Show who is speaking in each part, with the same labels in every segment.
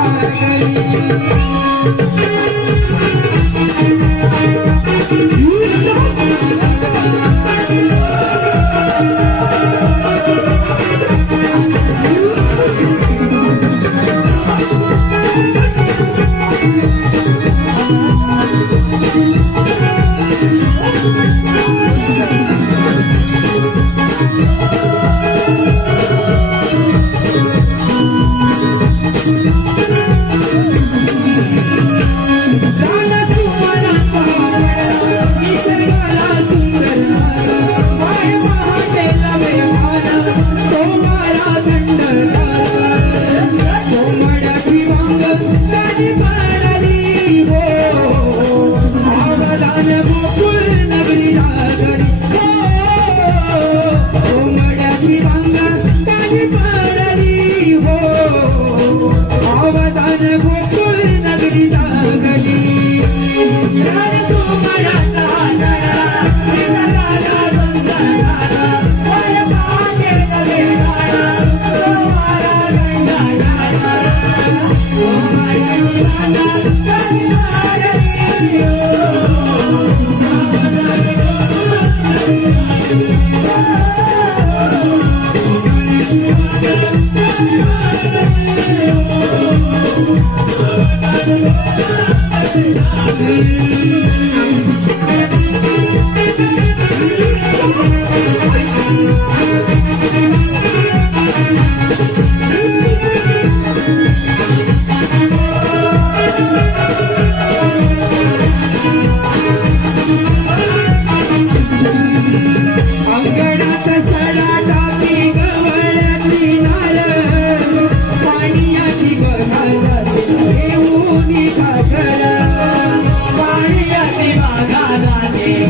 Speaker 1: Thank you. en puerto. Thank you.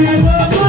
Speaker 1: Thank you.